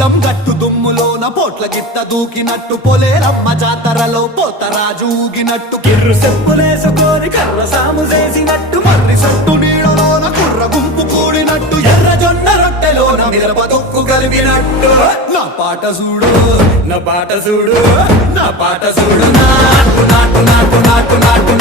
పొలం గట్టు దుమ్ములోన పోట్ల గిత్త దూకినట్టు పొలేరమ్మ జాతరలో పోతరాజు ఊగినట్టు కిర్రు చెప్పులేసుకొని కర్ర సాము చేసినట్టు మర్రి సొట్టు నీడలోన కుర్ర గుంపు కూడినట్టు ఎర్ర జొన్న రొట్టెలోన మిరప తొక్కు కలిపినట్టు నా పాట చూడు నా పాట చూడు నా పాట చూడు నాటు నాటు నాటు నాటు నాటు